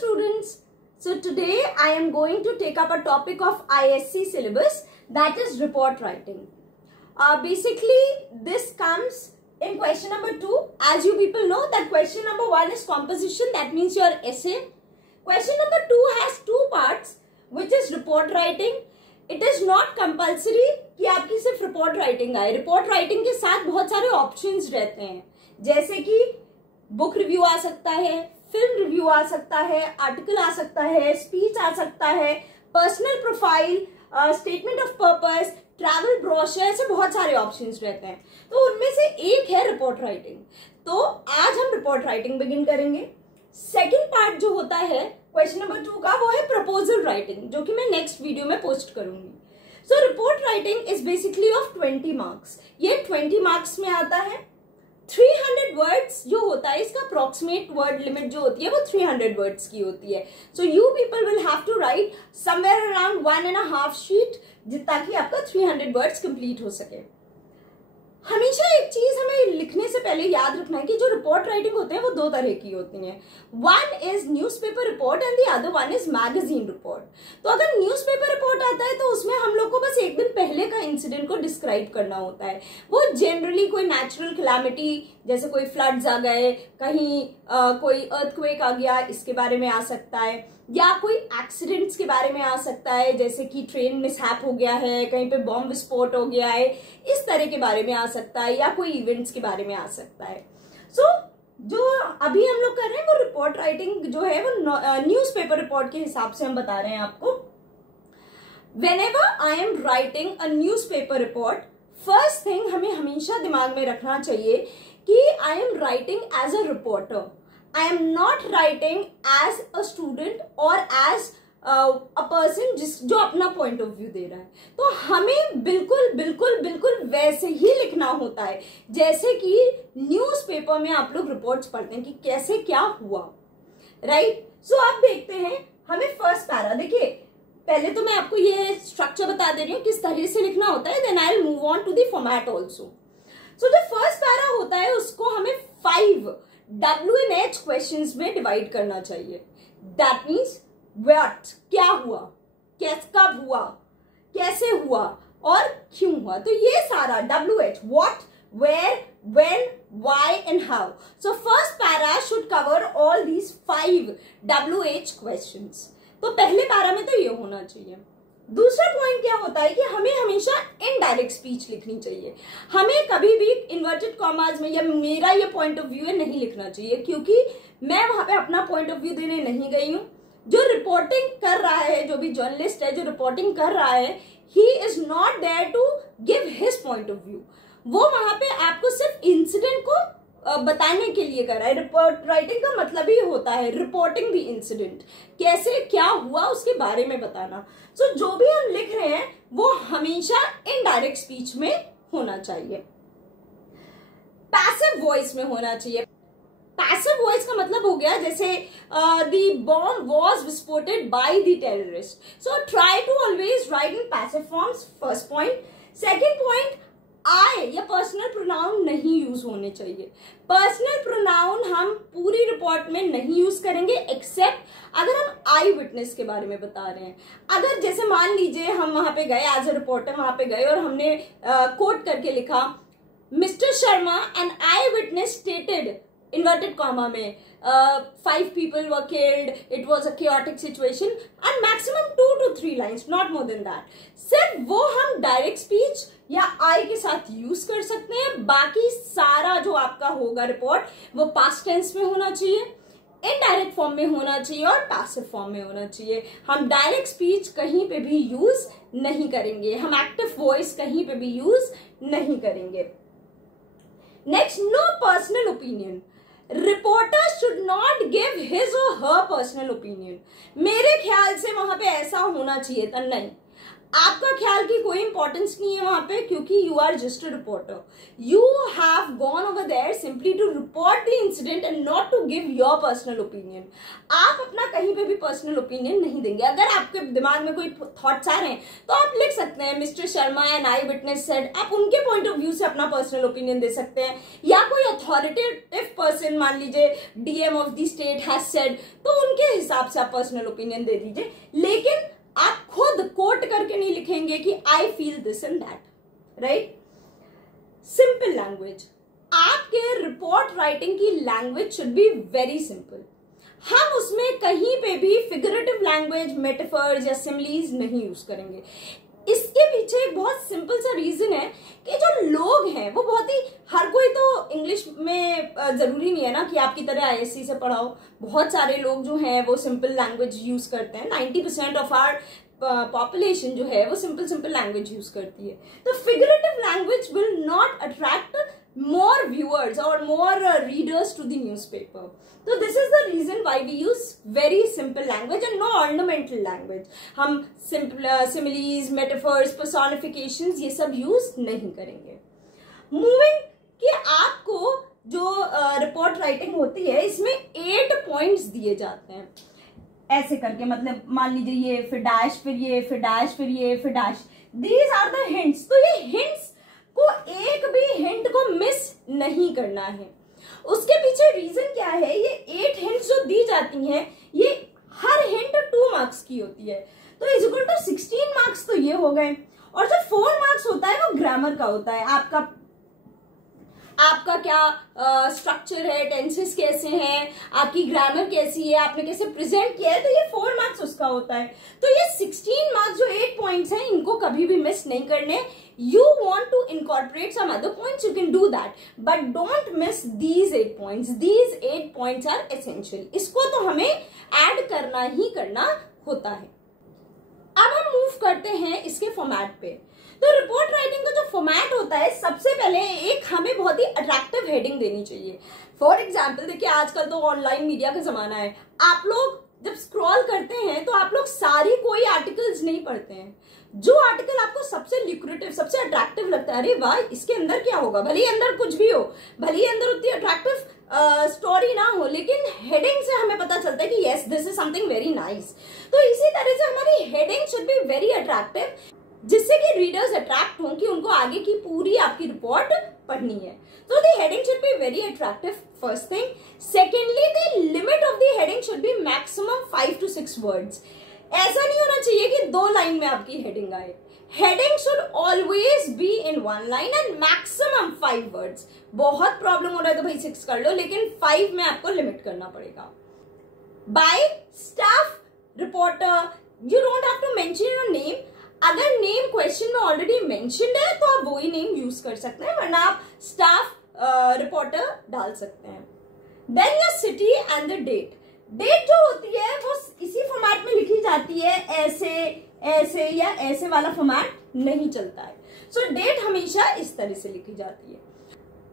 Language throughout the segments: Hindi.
students. So today I am going to take up a topic of ISC syllabus, that is report writing. Basically this comes in question number 2. As you people know that question number 1 is composition, that means your essay. Question number 2 has 2 parts, which is report writing. It is not compulsory कि आपकी सिर्फ रिपोर्ट राइटिंग आए. रिपोर्ट राइटिंग के साथ बहुत सारे ऑप्शंस रहते हैं, जैसे कि बुक रिव्यू आ सकता है, फिल्म रिव्यू आ सकता है, आर्टिकल आ सकता है, स्पीच आ सकता है, personal profile, statement of purpose, travel brochure, ऐसे बहुत सारे ऑप्शंस रहते हैं. तो उनमें से एक है रिपोर्ट राइटिंग. तो आज हम रिपोर्ट राइटिंग बिगिन करेंगे. सेकेंड पार्ट जो होता है क्वेश्चन नंबर 2 का, वो है प्रपोजल राइटिंग, जो कि मैं नेक्स्ट वीडियो में पोस्ट करूंगी. So report writing is basically of 20 marks. ये 20 मार्क्स में आता है. 300 वर्ड्स जो होता है, इसका अप्रोक्सीमेट वर्ड लिमिट जो होती है वो 300 वर्ड्स की होती है. So you people will have to write somewhere around 1.5 sheet, ताकि आपका 300 वर्ड्स कंप्लीट हो सके. हमेशा एक चीज हमें लिखने से पहले याद रखना है कि जो रिपोर्ट राइटिंग होते हैं वो 2 तरह की होती हैं. One is newspaper report and the other one is magazine report. तो अगर न्यूज़पेपर रिपोर्ट आता है तो उसमें हम लोग को बस एक दिन पहले का इंसिडेंट को डिस्क्राइब करना होता है. वो जनरली कोई नेचुरल कैलामिटी, जैसे कोई फ्लड्स आ गए, कहीं कोई अर्थक्वेक आ गया, इसके बारे में आ सकता है, या कोई एक्सीडेंट्स के बारे में आ सकता है, जैसे कि ट्रेन मिसहैप हो गया है, कहीं पे बॉम्ब विस्फोट हो गया है, इस तरह के बारे में आ सकता है, या कोई इवेंट्स के बारे में आ सकता है. सो जो अभी हम लोग कर रहे हैं वो रिपोर्ट राइटिंग जो है वो न्यूज़पेपर रिपोर्ट के हिसाब से हम बता रहे हैं आपको. Whenever I am writing a newspaper report, first thing हमें हमेशा दिमाग में रखना चाहिए कि I am writing as a reporter. I am not writing as a student or as a person जो अपना पॉइंट ऑफ व्यू दे रहा है. तो हमें बिल्कुल बिल्कुल बिल्कुल वैसे ही लिखना होता है जैसे कि न्यूज़पेपर में आप लोग रिपोर्ट्स पढ़ते हैं कि कैसे क्या हुआ, राइट. सो आप देखते हैं हमें फर्स्ट पैरा, देखिए पहले तो मैं आपको ये स्ट्रक्चर बता दे रही हूँ किस तरह से लिखना होता है, then I will move on to the format also. So जो फर्स्ट पैरा होता है उसको हमें 5 W&H क्वेश्चंस में डिवाइड करना चाहिए. दैट मीन्स व्हाट, क्या हुआ, कब हुआ, कैसे हुआ और क्यों हुआ. तो ये सारा WH, what, where, when, why and how. So first para should cover all these 5 WH questions. तो पहले पैरा में तो ये होना चाहिए. दूसरा पॉइंट क्या होता है कि हमें हमेशा इनडायरेक्ट स्पीच लिखनी चाहिए. हमें कभी भी इन्वर्टेड कॉमास में, या मेरा ये पॉइंट ऑफ व्यू है, नहीं लिखना चाहिए, क्योंकि मैं वहां पे अपना पॉइंट ऑफ व्यू देने नहीं गई हूं. जो रिपोर्टिंग कर रहा है, जो भी जर्नलिस्ट है जो रिपोर्टिंग कर रहा है, he is not there to give his point of view. वो वहां पे आपको सिर्फ इंसिडेंट को बताने के लिए कर रहा है. रिपोर्ट राइटिंग का मतलब ही होता है रिपोर्टिंग दी इंसिडेंट, कैसे क्या हुआ उसके बारे में बताना. सो जो भी हम लिख रहे हैं वो हमेशा इनडायरेक्ट स्पीच में होना चाहिए, पैसिव वॉइस में होना चाहिए. पैसिव वॉइस का मतलब हो गया जैसे द बॉम्ब वाज विस्फोटेड by the terrorist. So try to always write in passive forms, first point. Second point, I या पर्सनल प्रोनाउन नहीं यूज होने चाहिए. पर्सनल प्रोनाउन हम पूरी रिपोर्ट में नहीं यूज करेंगे एक्सेप्ट अगर हम आई विटनेस के बारे में बता रहे हैं. अगर जैसे मान लीजिए हम वहां पे गए एज अ रिपोर्टर, वहां पे गए और हमने कोट करके लिखा, मिस्टर शर्मा एन आई विटनेस स्टेटेड, इन्वर्टेड कॉमा में, 5 people were killed, it was a chaotic situation, and maximum 2 to 3 lines, not more than that. सिर्फ वो हम डायरेक्ट स्पीच या आई के साथ यूज कर सकते हैं. बाकी सारा जो आपका होगा रिपोर्ट वो पास्ट टेंस में होना चाहिए, इनडायरेक्ट फॉर्म में होना चाहिए और पैसिव फॉर्म में होना चाहिए. हम डायरेक्ट स्पीच कहीं पे भी यूज नहीं करेंगे, हम एक्टिव वॉइस कहीं पे भी यूज नहीं करेंगे. Next, no personal opinion. Reporter should not give his or her personal opinion. मेरे ख्याल से वहां पे ऐसा होना चाहिए था, नहीं. आपका ख्याल की कोई इंपॉर्टेंस नहीं है वहां पे, क्योंकि you are just a reporter. You have gone over there simply to report the incident and not to give your personal opinion. आप अपना कहीं पे भी पर्सनल ओपिनियन नहीं देंगे. अगर आपके दिमाग में कोई थॉट्स आ रहे हैं तो आप लिख सकते हैं मिस्टर शर्मा एन आई विटनेस सेड. आप उनके पॉइंट ऑफ व्यू से अपना पर्सनल ओपिनियन दे सकते हैं, या कोई अथॉरिटेटिव पर्सन मान लीजिए DM of the state has said, तो उनके हिसाब से आप पर्सनल ओपिनियन दे दीजिए. लेकिन आप खुद कोट करके नहीं लिखेंगे कि I feel this and that. Right. Simple language. आपके रिपोर्ट राइटिंग की language should be very simple. हम उसमें कहीं पे भी फिगरेटिव लैंग्वेज, मेटाफर्स या सिमिलीज नहीं यूज करेंगे. इसके पीछे एक बहुत सिंपल सा रीजन है कि जो लोग हैं वो बहुत ही, हर कोई तो इंग्लिश में जरूरी नहीं है ना कि आपकी तरह आईएससी से पढ़ा हो. बहुत सारे लोग जो हैं वो सिंपल लैंग्वेज यूज करते हैं. 90% ऑफ आवर पॉपुलेशन जो है वो सिंपल लैंग्वेज यूज करती है. तो figurative language will not attract more viewers or more readers to the newspaper. So this is the reason why we use very simple language and no ornamental language. हम simple similes, metaphors, personifications ये सब use नहीं करेंगे. Moving कि आपको जो रिपोर्ट राइटिंग होती है इसमें 8 पॉइंट्स दिए जाते हैं ऐसे करके. मतलब मान लीजिए ये फिर डैश, फिर ये, फिर डैश, फिर ये, फिर dash. These are the hints. तो ये hints को एक भी हिंट को मिस नहीं करना है. उसके पीछे रीजन क्या है? ये 8 हिंट्स जो दी जाती हैं ये हर हिंट 2 मार्क्स की होती है. तो इज इक्वल टू 16 मार्क्स तो ये हो गए. और जो 4 मार्क्स होता है वो ग्रामर का होता है. आपका क्या स्ट्रक्चर है, टेंसेस कैसे हैं, आपकी ग्रामर कैसी है, आपने कैसे प्रेजेंट किया है, तो ये 4 मार्क्स उसका होता है. तो ये 16 मार्क्स जो 8 पॉइंट्स हैं इनको कभी भी मिस नहीं करने. You want to incorporate some other points, you can do that, but don't miss these 8 points. These 8 points are essential. इसको तो हमें ऐड करना ही करना होता है. अब हम मूव करते हैं इसके फॉर्मेट पे. तो रिपोर्ट राइटिंग का जो फॉर्मेट होता है, सबसे पहले एक हमें बहुत ही अट्रैक्टिव हेडिंग देनी चाहिए. फॉर एग्जाम्पल देखिए, आजकल तो ऑनलाइन मीडिया का जमाना है. आप लोग जब स्क्रॉल करते हैं तो आप लोग सारी कोई आर्टिकल्स नहीं पढ़ते हैं. जो आर्टिकल आपको सबसे ल्यूक्रेटिव, सबसे अट्रैक्टिव लगता है, अरे वाह इसके अंदर क्या होगा, भले ही अंदर कुछ भी हो, भले ही अंदर उतनी अट्रैक्टिव स्टोरी ना हो, लेकिन हेडिंग से हमें पता चलता है कि yes this is something very nice. तो इसी तरह से हमारी heading should be very attractive, जिससे कि रीडर्स अट्रैक्ट हों कि उनको आगे की पूरी आपकी रिपोर्ट पढ़नी है. तो the heading should be very attractive, first thing. Secondly the limit of the heading should be maximum 5 to 6 words. ऐसा नहीं होना चाहिए कि 2 लाइन में आपकी हेडिंग आए. Heading should always be in 1 line and maximum 5 words. बहुत प्रॉब्लम हो रहा है तो भाई 6 कर लो, लेकिन 5 में आपको लिमिट करना पड़ेगा. By staff reporter you don't have to mention your name. अगर नेम क्वेश्चन में ऑलरेडी मेंशन्ड है तो आप वही नेम यूज कर सकते हैं, वरना आप स्टाफ रिपोर्टर डाल सकते हैं. Then your city and the date. Date जो होती है वो इसी फॉर्मेट में लिखी जाती है, ऐसे ऐसे या ऐसे वाला फॉर्मेट नहीं चलता है. सो डेट हमेशा इस तरह से लिखी जाती है.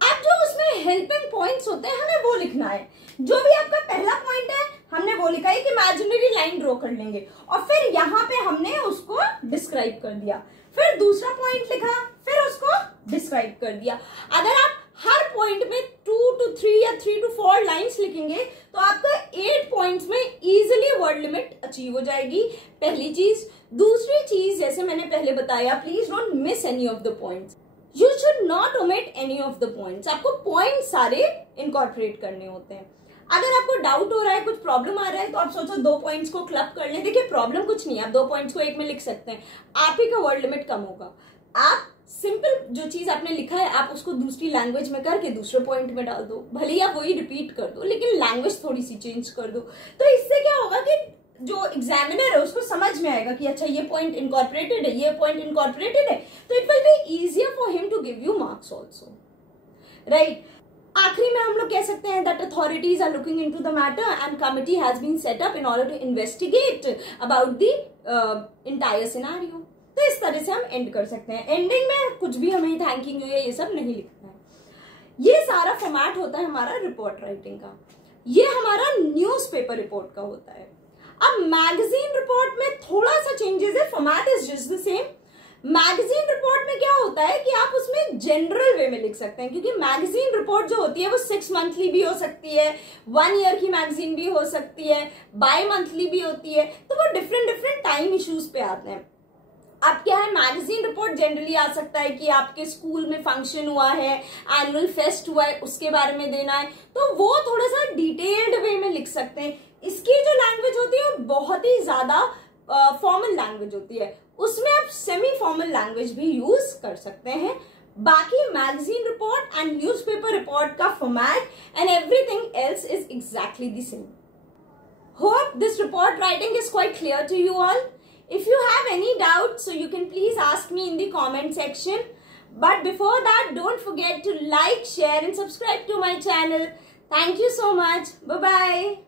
अब जो उसमें हेल्पिंग पॉइंट्स होते हैं हमें वो लिखना है. जो भी आपका पहला पॉइंट है हमने वो लिखा है कि इमेजिनरी लाइन ड्रॉ कर लेंगे, और फिर यहाँ पे हमने उसको डिस्क्राइब कर दिया. फिर दूसरा पॉइंट लिखा, फिर उसको डिस्क्राइब कर दिया. अगर आप हर पॉइंट में 2 to 3 या 3 to 4 लाइंस लिखेंगे तो आपका 8 पॉइंट्स में इजीली वर्ड लिमिट अचीव हो जाएगी. पहली चीज. दूसरी चीज, जैसे मैंने पहले बताया, please don't miss any of the points. You should not omit any of the points. आपको पॉइंट सारे इनकॉर्पोरेट करने होते हैं. अगर आपको डाउट हो रहा है, कुछ प्रॉब्लम आ रहा है, तो आप सोचो 2 पॉइंट्स को क्लब कर लें. देखिए प्रॉब्लम कुछ नहीं है, आप 2 पॉइंट्स को एक में लिख सकते हैं. आप ही का वर्ड लिमिट कम होगा. आप सिंपल जो चीज आपने लिखा है आप उसको दूसरी लैंग्वेज में करके दूसरे पॉइंट में डाल दो. भले ही आप वही रिपीट कर दो, लेकिन लैंग्वेज थोड़ी सी चेंज कर दो. तो इससे क्या होगा कि जो एग्जामिनर है उसको समझ में आएगा कि अच्छा ये पॉइंट इनकॉर्पोरेटेड है, ये पॉइंट इनकॉर्पोरेटेड है, तो it will be easier for him to give you marks also. Right. आखिरी में हम लोग कह सकते हैं that authorities are looking into the matter and committee has been set up in order to investigate about the entire scenario. तो इस तरह से हम एंड कर सकते हैं. एंडिंग में कुछ भी हमें थैंकिंग यू ये सब नहीं लिखना है. ये सारा फॉर्मेट होता है हमारा रिपोर्ट राइटिंग का. ये हमारा न्यूज़पेपर रिपोर्ट का होता है. अब मैगजीन रिपोर्ट में थोड़ा सा चेंजेस है, format is just the same. Magazine report में क्या होता है कि आप उसमें जनरल वे में लिख सकते हैं, क्योंकि मैगजीन रिपोर्ट जो होती है वो 6 मंथली भी हो सकती है, 1 ईयर की मैगजीन भी हो सकती है, बाई मंथली भी होती है, तो वो डिफरेंट टाइम इश्यूज पे आते हैं। अब क्या है, मैगजीन रिपोर्ट जनरली आ सकता है कि आपके स्कूल में फंक्शन हुआ है, एनुअल फेस्ट हुआ है, उसके बारे में देना है, तो वो थोड़ा सा डिटेल्ड वे में लिख सकते हैं। इसकी जो लैंग्वेज होती है वो बहुत ही ज्यादा फॉर्मल लैंग्वेज होती है, उसमें आप सेमी फॉर्मल लैंग्वेज भी यूज कर सकते हैं। बाकी magazine report and newspaper report का format and everything else is exactly the same. Hope this report writing is quite clear to you all. If you have any doubts, so you can please ask me in the comment section. But before that, don't forget to like, share and subscribe to my channel. Thank you so much. Bye-bye.